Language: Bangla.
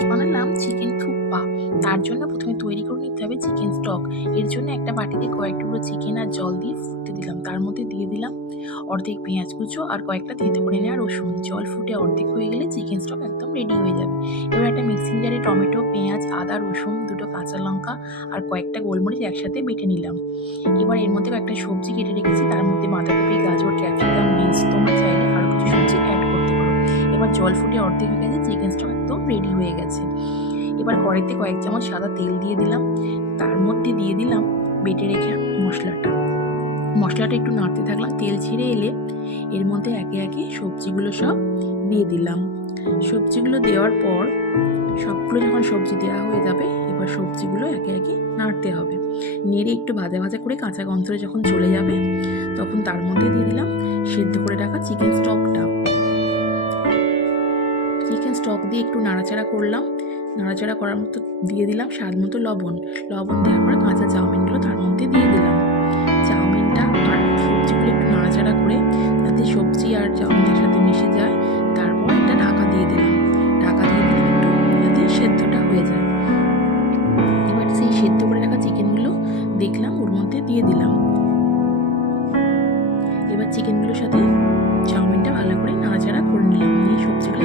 আজ বানালাম চিকেন থুপ্পা। তার জন্য প্রথমে তৈরি করে নিতে হবে চিকেন স্টক। এর জন্য একটা বাটিতে কয়েক টুকরো চিকেন আর জল দিয়ে ফুটতে দিলাম। তার মধ্যে দিয়ে দিলাম অর্ধেক পেঁয়াজ কুচো আর কয়েকটা থেঁতো করে নেওয়া রসুন। জল ফুটে অর্ধেক হয়ে গেলে চিকেন স্টক একদম রেডি হয়ে যাবে। এবার একটা মিক্সিং জারে টমেটো, পেঁয়াজ, আদা, রসুন, দুটো কাঁচা লঙ্কা আর কয়েকটা গোলমরিচ একসাথে বেটে নিলাম। এবার এর মধ্যে কয়েকটা সবজি কেটে রেখেছি, তার মধ্যে বাঁধাকপি, গাজর, ক্যাপসিকাম, বিনস, তোমরা চাইলে আরও কিছু সবজি অ্যাড করতে পারো। এবার জল ফুটে অর্ধেক হয়ে গেছে, চিকেন স্টক একদম রেডি হয়ে গেছে। এবার কড়াইতে কয়েক চামচ সাদা তেল দিয়ে দিলাম, তার মধ্যে দিয়ে দিলাম বেটে রেখে মশলাটা একটু নাড়তে থাকলাম। তেল ছিঁড়ে এলে এর মধ্যে একে একে সবজিগুলো সব দিয়ে দিলাম। সবজিগুলো দেওয়ার পর সবগুলো যখন সবজি দেওয়া হয়ে যাবে, এবার সবজিগুলো একে একে নাড়তে হবে। নেড়ে একটু ভাজা ভাজা করে কাঁচা গন্ধটা যখন চলে যাবে, তখন তার মধ্যে দিয়ে দিলাম সেদ্ধ করে রাখা চিকেন স্টকটা। চিকেন স্টক দিয়ে একটু নাড়াচাড়া করলাম। নাড়াচাড়া করার মতো দিয়ে দিলাম স্বাদ মতো লবণ। লবণ দেওয়ার পর কাঁচা চাউমিনগুলো তার মধ্যে দিয়ে দিলাম। চাউমিনটা আর সবজিগুলো একটু নাড়াচাড়া করে যাতে সবজি আর চাউমিনের সাথে মিশে যায়, তারপর একটা ঢাকা দিয়ে দিলাম। ঢাকা দিয়ে দিলাম একটু যাতে সেদ্ধটা হয়ে যায়। এবার সেই সেদ্ধ করে রাখা চিকেনগুলো দেখলাম ওর মধ্যে দিয়ে দিলাম। এবার চিকেনগুলোর সাথে চাউমিনটা ভালো করে নাড়াচাড়া করে নিলাম। নিয়ে সবজিগুলো